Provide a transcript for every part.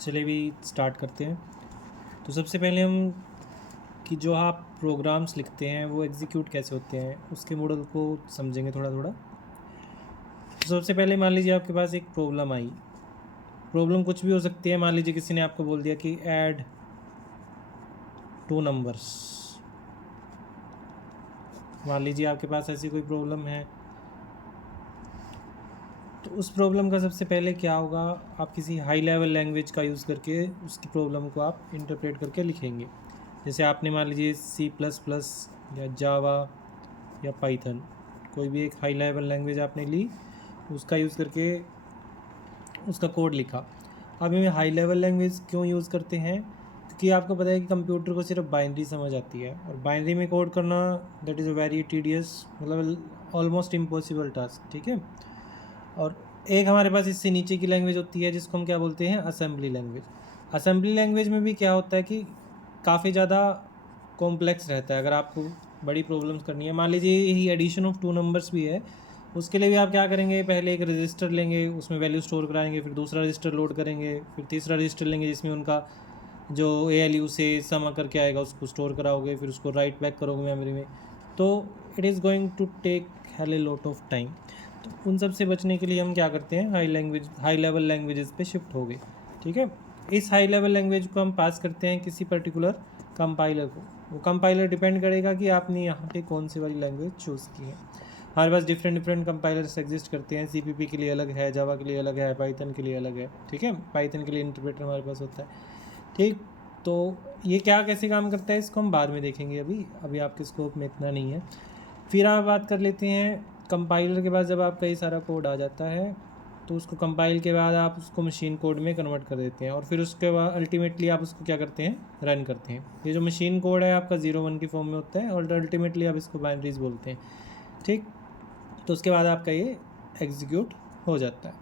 चलिए भी स्टार्ट करते हैं। तो सबसे पहले हम कि जो आप प्रोग्राम्स लिखते हैं वो एग्जीक्यूट कैसे होते हैं उसके मॉडल को समझेंगे थोड़ा थोड़ा। तो सबसे पहले मान लीजिए आपके पास एक प्रॉब्लम आई। प्रॉब्लम कुछ भी हो सकती है। मान लीजिए किसी ने आपको बोल दिया कि ऐड 2 नंबर्स। मान लीजिए आपके पास ऐसी कोई प्रॉब्लम है, तो उस प्रॉब्लम का सबसे पहले क्या होगा, आप किसी हाई लेवल लैंग्वेज का यूज़ करके उसकी प्रॉब्लम को आप इंटरप्रेट करके लिखेंगे। जैसे आपने मान लीजिए C++ या जावा या पाइथन, कोई भी एक हाई लेवल लैंग्वेज आपने ली, उसका यूज़ करके उसका कोड लिखा। अब हमें हाई लेवल लैंग्वेज क्यों यूज़ करते हैं? क्योंकि आपको पता है कि कंप्यूटर को सिर्फ बाइनरी समझ आती है, और बाइनरी में कोड करना that is a very tedious, मतलब ऑलमोस्ट इम्पॉसिबल टास्क। ठीक है। और एक हमारे पास इससे नीचे की लैंग्वेज होती है जिसको हम क्या बोलते हैं, असेंबली लैंग्वेज। असेंबली लैंग्वेज में भी क्या होता है कि काफ़ी ज़्यादा कॉम्प्लेक्स रहता है। अगर आपको बड़ी प्रॉब्लम्स करनी है, मान लीजिए यही एडिशन ऑफ 2 नंबर्स भी है, उसके लिए भी आप क्या करेंगे, पहले एक रजिस्टर लेंगे, उसमें वैल्यू स्टोर कराएंगे, फिर दूसरा रजिस्टर लोड करेंगे, फिर तीसरा रजिस्टर लेंगे जिसमें उनका जो ALU से सम करके आएगा उसको स्टोर कराओगे, फिर उसको राइट बैक करोगे मेमोरी में। तो it is going to take hell a lot of time. तो उन सब से बचने के लिए हम क्या करते हैं, हाई लेवल लैंग्वेजेस पे शिफ्ट हो गए। ठीक है। इस हाई लेवल लैंग्वेज को हम पास करते हैं किसी पर्टिकुलर कंपाइलर को। वो कंपाइलर डिपेंड करेगा कि आपने यहाँ पे कौन सी वाली लैंग्वेज चूज़ की है। हमारे पास डिफरेंट कंपाइलर्स एग्जिस्ट करते हैं। CPP के लिए अलग है, जावा के लिए अलग है, पाइथन के लिए अलग है। ठीक है। पाइथन के लिए इंटरप्रेटर हमारे पास होता है। ठीक। तो ये क्या कैसे काम करता है इसको हम बाद में देखेंगे, अभी आपके स्कोप में इतना नहीं है। फिर आप बात कर लेते हैं कंपाइलर के बाद जब आपका ये सारा कोड आ जाता है, तो उसको कंपाइल के बाद आप उसको मशीन कोड में कन्वर्ट कर देते हैं, और फिर उसके बाद अल्टीमेटली आप उसको क्या करते हैं, रन करते हैं। ये जो मशीन कोड है आपका 0-1 की फॉर्म में होता है, और अल्टीमेटली आप इसको बाइनरीज बोलते हैं। ठीक। तो उसके बाद आपका ये एग्जीक्यूट हो जाता है।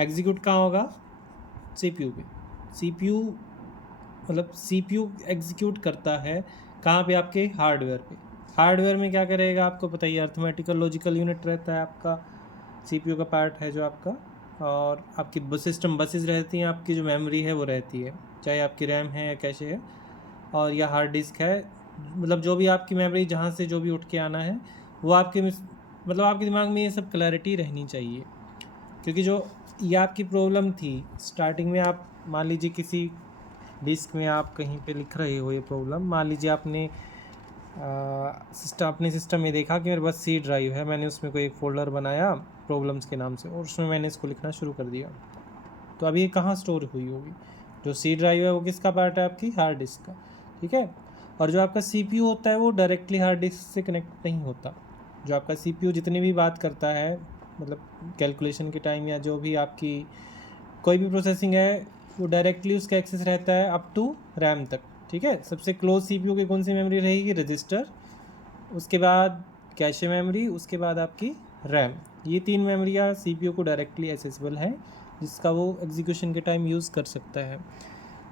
एग्जीक्यूट कहाँ होगा, CPU पे। CPU मतलब CPU एग्जीक्यूट करता है कहाँ पे, आपके हार्डवेयर पे। हार्डवेयर में क्या करेगा आपको पता ही है, अर्थमेटिकल लॉजिकल यूनिट रहता है आपका, CPU का पार्ट है जो आपका, और आपकी सिस्टम बसेस रहती हैं, आपकी जो मेमोरी है वो रहती है, चाहे आपकी रैम है या कैशे है, और या हार्ड डिस्क है। मतलब जो भी आपकी मेमोरी जहाँ से जो भी उठ के आना है वो आपके मतलब आपके दिमाग में ये सब क्लैरिटी रहनी चाहिए। क्योंकि जो ये आपकी प्रॉब्लम थी स्टार्टिंग में, आप मान लीजिए किसी डिस्क में आप कहीं पे लिख रहे हो ये प्रॉब्लम, मान लीजिए आपने अपने सिस्टम में देखा कि मेरे पास C ड्राइव है, मैंने उसमें कोई एक फ़ोल्डर बनाया प्रॉब्लम्स के नाम से, और उसमें मैंने इसको लिखना शुरू कर दिया। तो अभी ये कहाँ स्टोर हुई होगी, जो C ड्राइव है वो किसका पार्ट है, आपकी हार्ड डिस्क का। ठीक है। और जो आपका CPU होता है वो डायरेक्टली हार्ड डिस्क से कनेक्ट नहीं होता। जो आपका CPU जितनी भी बात करता है, मतलब कैलकुलेशन के टाइम या जो भी आपकी कोई भी प्रोसेसिंग है, वो डायरेक्टली उसका एक्सेस रहता है अप टू रैम तक। ठीक है। सबसे क्लोज CPU की कौन सी मेमोरी रहेगी, रजिस्टर, उसके बाद कैशे मेमोरी, उसके बाद आपकी रैम। ये 3 मेमोरियाँ CPU को डायरेक्टली एक्सेसिबल हैं, जिसका वो एग्जीक्यूशन के टाइम यूज़ कर सकता है।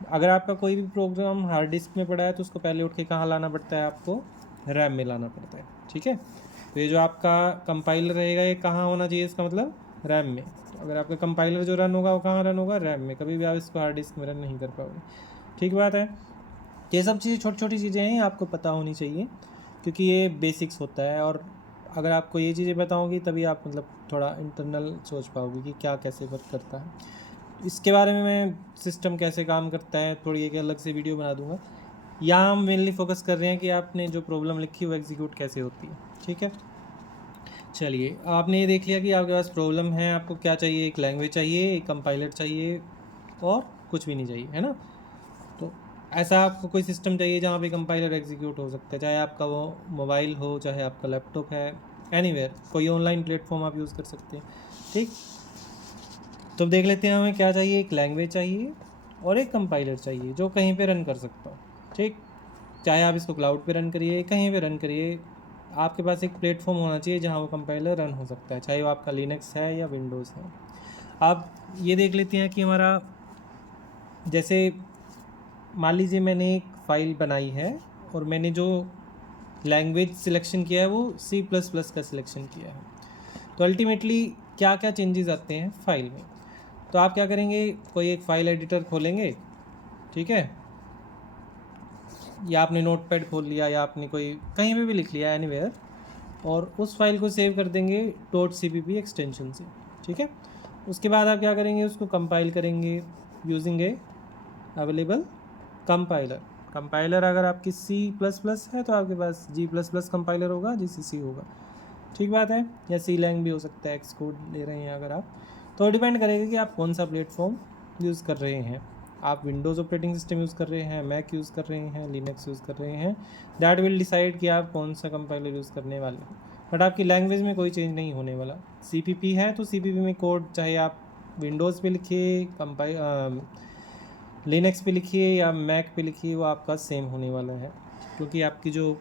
अगर आपका कोई भी प्रोग्राम हार्ड डिस्क में पड़ा है तो उसको पहले उठ के कहाँ लाना पड़ता है, आपको रैम में लाना पड़ता है। ठीक है। तो ये जो आपका कंपाइलर रहेगा ये कहाँ होना चाहिए, इसका मतलब रैम में। तो अगर आपका कंपाइलर जो रन होगा वो कहाँ रन होगा, रैम में। कभी भी आप इसको हार्ड डिस्क में रन नहीं कर पाओगे। ठीक बात है। ये सब चीज़ें छोटी छोटी चीज़ें हैं, आपको पता होनी चाहिए, क्योंकि ये बेसिक्स होता है। और अगर आपको ये चीज़ें पता होंगी तभी आप मतलब थोड़ा इंटरनल सोच पाओगे कि क्या कैसे वर्क करता है। इसके बारे में मैं सिस्टम कैसे काम करता है थोड़ी एक अलग से वीडियो बना दूंगा। यहाँ हम मेनली फोकस कर रहे हैं कि आपने जो प्रॉब्लम लिखी वो एग्जीक्यूट कैसे होती है। ठीक है। चलिए, आपने ये देख लिया कि आपके पास प्रॉब्लम है, आपको क्या चाहिए, एक लैंग्वेज चाहिए, एक कंपाइलर चाहिए, और कुछ भी नहीं चाहिए, है ना। तो ऐसा आपको कोई सिस्टम चाहिए जहाँ पे कंपाइलर एग्जीक्यूट हो सकता है, चाहे आपका वो मोबाइल हो, चाहे आपका लैपटॉप है, एनीवेयर कोई ऑनलाइन प्लेटफॉर्म आप यूज़ कर सकते हैं। ठीक। तो देख लेते हैं हमें क्या चाहिए, एक लैंग्वेज चाहिए और एक कंपाइलर चाहिए जो कहीं पे रन कर सकता हो। ठीक। चाहे आप इसको क्लाउड पे रन करिए, कहीं पे रन करिए, आपके पास एक प्लेटफॉर्म होना चाहिए जहाँ वो कंपाइलर रन हो सकता है, चाहे वो आपका लिनक्स है या विंडोज़ है। आप ये देख लेते हैं कि हमारा, जैसे मान लीजिए मैंने एक फ़ाइल बनाई है और मैंने जो लैंग्वेज सिलेक्शन किया है वो C++ का सिलेक्शन किया है। तो अल्टीमेटली क्या क्या चेंजेस आते हैं फाइल में। तो आप क्या करेंगे, कोई एक फ़ाइल एडिटर खोलेंगे, ठीक है, या आपने नोटपैड खोल लिया या आपने कोई कहीं पे भी लिख लिया एनीवेयर, और उस फाइल को सेव कर देंगे .cpp एक्सटेंशन से, ठीक है। उसके बाद आप क्या करेंगे, उसको कंपाइल करेंगे यूजिंग ए अवेलेबल कंपाइलर। कंपाइलर अगर आपकी C++ है तो आपके पास G++ कंपाइलर होगा, GCC होगा, ठीक बात है, या C लैंग भी हो सकता है, Xcode ले रहे हैं अगर आप, तो डिपेंड करेगा कि आप कौन सा प्लेटफॉर्म यूज़ कर रहे हैं। आप विंडोज़ ऑपरेटिंग सिस्टम यूज़ कर रहे हैं, मैक यूज़ कर रहे हैं, लिनक्स यूज़ कर रहे हैं, दैट विल डिसाइड कि आप कौन सा कंपाइलर यूज़ करने वाले हैं। बट आपकी लैंग्वेज में कोई चेंज नहीं होने वाला। CPP है तो CPP में कोड चाहे आप विंडोज़ पे लिखिए, लिनक्स पे लिखिए या मैक पे लिखिए, वो आपका सेम होने वाला है, क्योंकि आपकी जो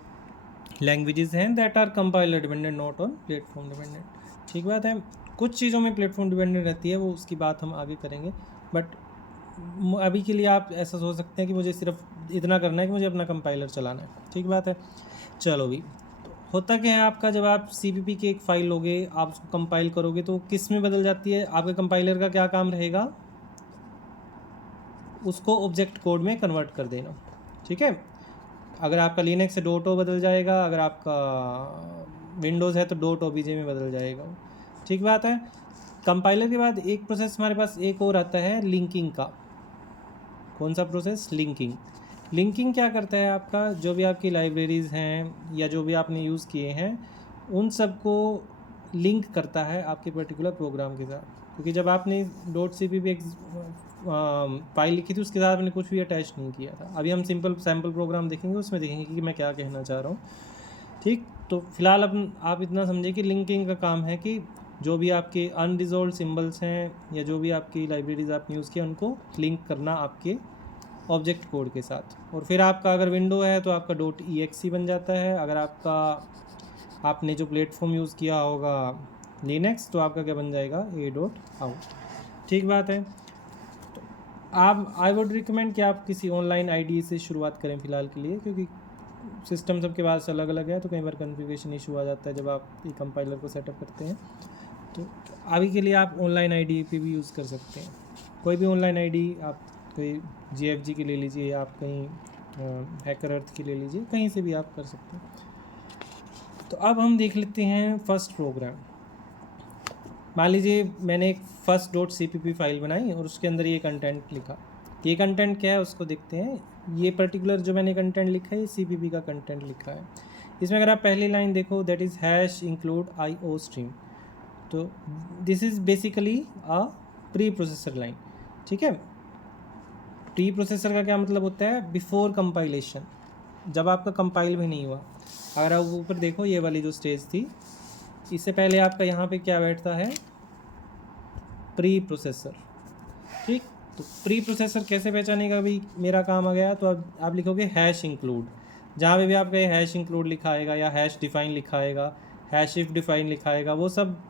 लैंग्वेजेस हैं that are compiler dependent, not on platform dependent, ठीक बात है। कुछ चीज़ों में प्लेटफॉर्म डिपेंडेंट रहती है, वो उसकी बात हम आगे करेंगे, बट अभी के लिए आप ऐसा सोच सकते हैं कि मुझे सिर्फ इतना करना है कि मुझे अपना कंपाइलर चलाना है, ठीक बात है। चलो भी, तो होता क्या है आपका, जब आप CPP की एक फ़ाइल लोगे, आप उसको कंपाइल करोगे तो किस में बदल जाती है, आपके कंपाइलर का क्या काम रहेगा, उसको ऑब्जेक्ट कोड में कन्वर्ट कर देना, ठीक है। अगर आपका लिनक्स से .o बदल जाएगा, अगर आपका विंडोज़ है तो .obj में बदल जाएगा, ठीक बात है। कंपाइलर के बाद एक प्रोसेस हमारे पास एक और आता है लिंकिंग का। कौन सा प्रोसेस, लिंकिंग। लिंकिंग क्या करता है, आपका जो भी आपकी लाइब्रेरीज़ हैं या जो भी आपने यूज़ किए हैं उन सबको लिंक करता है आपके पर्टिकुलर प्रोग्राम के साथ, क्योंकि जब आपने .cpp फाइल लिखी थी उसके साथ आपने कुछ भी अटैच नहीं किया था। अभी हम सिंपल सैम्पल प्रोग्राम देखेंगे, उसमें देखेंगे कि मैं क्या कहना चाह रहा हूँ, ठीक। तो फिलहाल अब आप इतना समझिए कि लिंकिंग का काम है कि जो भी आपके अनरिजॉल्व सिंबल्स हैं या जो भी आपकी लाइब्रेरीज आपने यूज़ किया उनको लिंक करना आपके ऑब्जेक्ट कोड के साथ। और फिर आपका अगर विंडो है तो आपका .exe बन जाता है, अगर आपने जो प्लेटफॉर्म यूज़ किया होगा लिनक्स तो आपका क्या बन जाएगा, a.out, ठीक बात है। तो आप आई वुड रिकमेंड कि आप किसी ऑनलाइन IDE से शुरुआत करें फ़िलहाल के लिए, क्योंकि सिस्टम सबके पास अलग अलग है तो कई बार कन्फिगरेशन इशू आ जाता है जब आप ई कंपाइलर को सेटअप करते हैं। तो अभी के लिए आप ऑनलाइन IDE पे भी यूज़ कर सकते हैं, कोई भी ऑनलाइन IDE, आप कोई GFG की ले लीजिए या आप कहीं हैकर अर्थ की ले लीजिए, कहीं से भी आप कर सकते हैं। तो अब हम देख लेते हैं फर्स्ट प्रोग्राम। मान लीजिए मैंने एक फर्स्ट .cpp फाइल बनाई और उसके अंदर ये कंटेंट लिखा। ये कंटेंट क्या है उसको देखते हैं। ये पर्टिकुलर जो मैंने कंटेंट लिखा है ये CPP का कंटेंट लिखा है। इसमें अगर आप पहली लाइन देखो, that is #include IO stream, तो this is basically a pre processor line, ठीक है। प्री प्रोसेसर का क्या मतलब होता है, बिफोर कंपाइलेशन, जब आपका कंपाइल भी नहीं हुआ। अगर आप ऊपर देखो ये वाली जो स्टेज थी, इससे पहले आपका यहाँ पे क्या बैठता है, प्री प्रोसेसर, ठीक। तो प्री प्रोसेसर कैसे पहचानेगा, भाई मेरा काम आ गया, तो अब आप लिखोगे #include, जहाँ पे भी आपका ये #include लिखा आएगा या #define लिखा आएगा, #if define लिखा आएगा, वो सब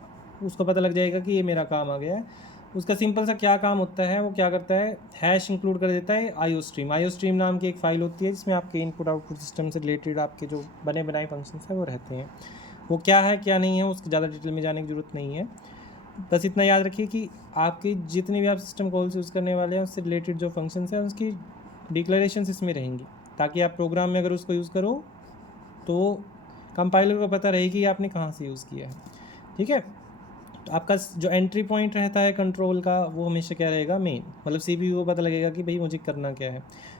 उसको पता लग जाएगा कि ये मेरा काम आ गया है। उसका सिंपल सा क्या काम होता है, वो क्या करता है, #include कर देता है IO stream नाम की एक फ़ाइल होती है जिसमें आपके इनपुट आउटपुट सिस्टम से रिलेटेड आपके जो बने बनाए फंक्शंस हैं वो रहते हैं। वो क्या है क्या नहीं है उसकी ज़्यादा डिटेल में जाने की ज़रूरत नहीं है, बस इतना याद रखिए कि आपके जितने भी आप सिस्टम कॉल्स यूज़ करने वाले हैं उससे रिलेटेड जो फंक्शंस हैं उसकी डिक्लेरेशंस इसमें रहेंगी, ताकि आप प्रोग्राम में अगर उसको यूज़ करो तो कंपाइलर को पता रहे कि आपने कहाँ से यूज़ किया है, ठीक है। तो आपका जो एंट्री पॉइंट रहता है कंट्रोल का वो हमेशा क्या रहेगा, मेन, मतलब CPU को पता लगेगा कि भाई मुझे करना क्या है,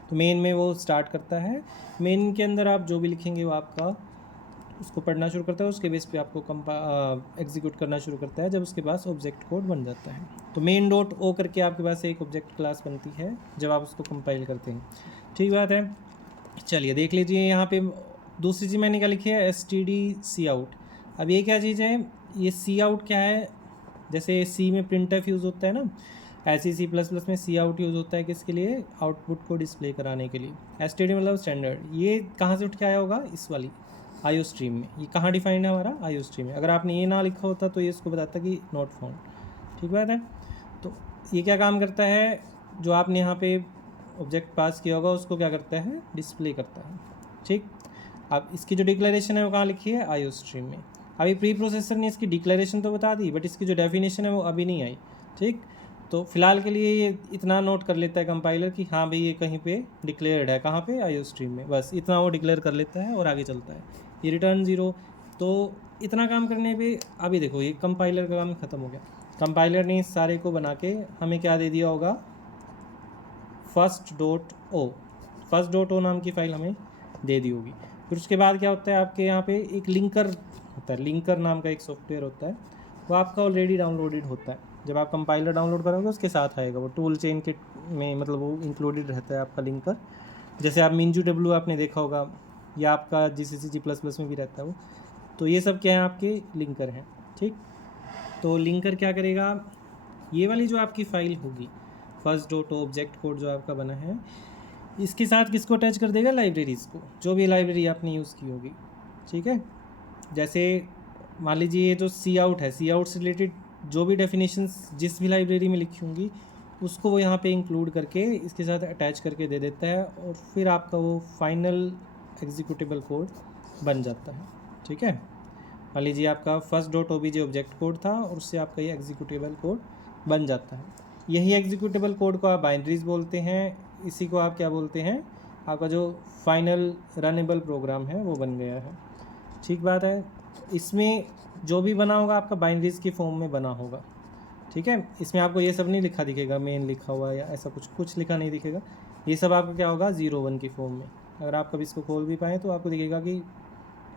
तो मेन में वो स्टार्ट करता है। मेन के अंदर आप जो भी लिखेंगे वो आपका उसको पढ़ना शुरू करता है, उसके बेस पे आपको एग्जीक्यूट करना शुरू करता है जब उसके पास ऑब्जेक्ट कोड बन जाता है। तो main.o करके आपके पास एक ऑब्जेक्ट क्लास बनती है जब आप उसको कंपाइल करते हैं, ठीक बात है। चलिए देख लीजिए यहाँ पे दूसरी चीज़ मैंने क्या लिखी है, std_cout। अब ये क्या चीज़ है, ये cout क्या है, जैसे C में printf यूज़ होता है ना, ऐसे ही C++ में cout यूज़ होता है किसके लिए, आउटपुट को डिस्प्ले कराने के लिए। std मतलब स्टैंडर्ड, ये कहाँ से उठ के आया होगा, इस वाली IO stream में। ये कहाँ डिफाइंड है हमारा, IO stream में। अगर आपने ये ना लिखा होता तो ये इसको बताता कि नॉट फाउंड, ठीक बात है। तो ये क्या काम करता है, जो आपने यहाँ पे ऑब्जेक्ट पास किया होगा उसको क्या करता है, डिस्प्ले करता है, ठीक। अब इसकी जो डिक्लेरेशन है वो कहाँ लिखी है, IO stream में। अभी प्री प्रोसेसर ने इसकी डिक्लेरेशन तो बता दी, बट इसकी जो डेफिनेशन है वो अभी नहीं आई, ठीक। तो फिलहाल के लिए ये इतना नोट कर लेता है कंपाइलर कि हाँ भाई ये कहीं पे डिक्लेयर्ड है, कहाँ पे, आईओ स्ट्रीम में, बस इतना वो डिक्लेयर कर लेता है और आगे चलता है। ये रिटर्न 0, तो इतना काम करने पे अभी देखो ये कंपाइलर का काम ख़त्म हो गया। कंपाइलर ने इस सारे को बना के हमें क्या दे दिया होगा, first.o नाम की फ़ाइल हमें दे दी होगी। फिर उसके बाद क्या होता है, आपके यहाँ पे एक लिंकर होता है, लिंकर नाम का एक सॉफ्टवेयर होता है, वो आपका ऑलरेडी डाउनलोडेड होता है। जब आप कंपाइलर डाउनलोड करोगे उसके साथ आएगा वो टूल चेन किट में, मतलब वो इंक्लूडेड रहता है आपका लिंकर। जैसे आप MinJu आपने देखा होगा, या आपका GCC G++ में भी रहता है वो। तो ये सब क्या है, आपके लिंकर हैं, ठीक। तो लिंकर क्या करेगा, ये वाली जो आपकी फ़ाइल होगी first.o ऑब्जेक्ट कोड जो आपका बना है, इसके साथ किसको अटैच कर देगा, लाइब्रेरीज़ को, जो भी लाइब्रेरी आपने यूज़ की होगी, ठीक है। जैसे मान लीजिए ये जो सी आउट है, सी आउट से रिलेटेड जो भी डेफिनेशंस जिस भी लाइब्रेरी में लिखी होंगी उसको वो यहाँ पे इंक्लूड करके इसके साथ अटैच करके दे देता है, और फिर आपका वो फाइनल एग्जीक्यूटेबल कोड बन जाता है, ठीक है। मान लीजिए आपका first.obj ऑब्जेक्ट कोड था और उससे आपका ये एग्जीक्यूटेबल कोड बन जाता है। यही एग्जीक्यूटेबल कोड को आप बाइनरीज बोलते हैं, इसी को आप क्या बोलते हैं, आपका जो फाइनल रनेबल प्रोग्राम है वो बन गया है, ठीक बात है। इसमें जो भी बना होगा आपका बाइनरीज की फॉर्म में बना होगा, ठीक है। इसमें आपको ये सब नहीं लिखा दिखेगा, मेन लिखा हुआ या ऐसा कुछ लिखा नहीं दिखेगा, ये सब आपका क्या होगा 0-1 की फॉर्म में। अगर आप कभी इसको खोल भी पाएँ तो आपको दिखेगा कि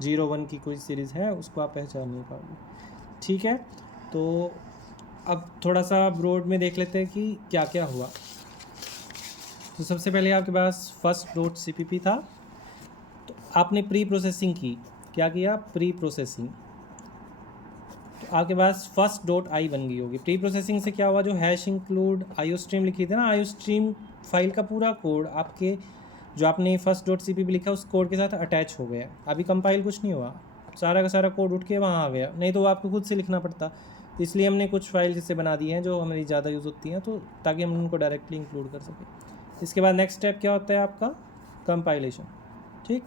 0-1 की कोई सीरीज़ है, उसको आप पहचान नहीं पाओगे, ठीक है। तो अब थोड़ा सा ब्रॉड में देख लेते हैं कि क्या क्या हुआ। तो सबसे पहले आपके पास first.cpp था, तो आपने प्री प्रोसेसिंग की, क्या किया, प्री प्रोसेसिंग। तो आपके पास first.i बन गई होगी। प्री प्रोसेसिंग से क्या हुआ, जो हैश इंक्लूड आईओ स्ट्रीम लिखी थी ना, आईओ स्ट्रीम फाइल का पूरा कोड आपके जो आपने first.cpp लिखा उस कोड के साथ अटैच हो गया। अभी कंपाइल कुछ नहीं हुआ, सारा का सारा कोड उठ के वहाँ आ गया, नहीं तो आपको खुद से लिखना पड़ता। तो इसलिए हमने कुछ फाइल जिससे बना दी हैं जो हमारी ज़्यादा यूज़ होती हैं, तो ताकि हम उनको डायरेक्टली इंक्लूड कर सकें। इसके बाद नेक्स्ट स्टेप क्या होता है आपका, कंपाइलेशन, ठीक।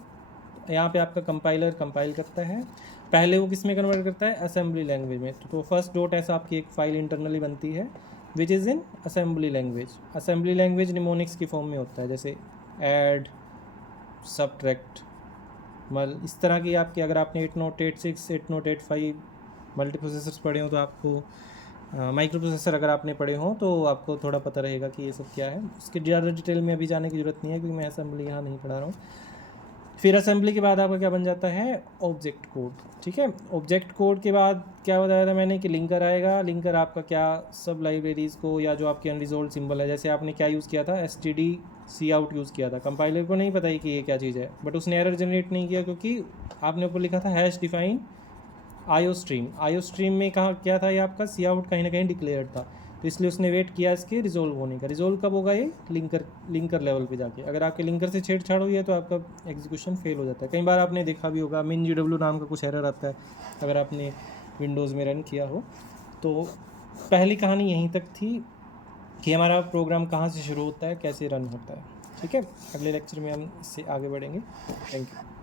यहाँ पे आपका कंपाइलर कंपाइल करता है, पहले वो किस में कन्वर्ट करता है, असेंबली लैंग्वेज में। तो first.s आपकी एक फ़ाइल इंटरनली बनती है which is in assembly language. Assembly language mnemonics की फॉर्म में होता है, जैसे ऐड, सबट्रैक्ट, इस तरह की आपकी। अगर आपने 8.0.86, 8.0.85 मल्टी प्रोसेसर्स पढ़े हो तो आपको माइक्रो प्रोसेसर अगर आपने पढ़े हों तो आपको थोड़ा पता रहेगा कि ये सब क्या है। उसके ज़्यादा डिटेल में अभी जाने की ज़रूरत नहीं है क्योंकि मैं असेंबली यहाँ नहीं पढ़ा रहा हूँ। फिर असेंबली के बाद आपका क्या बन जाता है, ऑब्जेक्ट कोड, ठीक है। ऑब्जेक्ट कोड के बाद क्या बताया था मैंने कि लिंकर आएगा। लिंकर आपका क्या, सब लाइब्रेरीज़ को या जो आपके अनरिजोल्व सिंबल है, जैसे आपने क्या यूज़ किया था, stdcout यूज़ किया था। कंपाइलर को नहीं पता ही कि ये क्या चीज़ है, बट उसने एरर जनरेट नहीं किया क्योंकि आपने ऊपर लिखा था hash define IO stream. IO stream में कहाँ क्या था, ये आपका सी आउट कहीं ना कहीं डिक्लेयर्ड था, तो इसलिए उसने वेट किया इसके रिजोल्व होने का। रिजोल्व कब होगा, ये लिंकर लेवल पे जाके। अगर आपके लिंकर से छेड़छाड़ हुई है तो आपका एग्जीक्यूशन फेल हो जाता है। कई बार आपने देखा भी होगा, MinGW नाम का कुछ एरर आता है अगर आपने विंडोज़ में रन किया हो। तो पहली कहानी यहीं तक थी कि हमारा प्रोग्राम कहाँ से शुरू होता है, कैसे रन होता है, ठीक है। अगले लेक्चर में हम इससे आगे बढ़ेंगे। Thank you.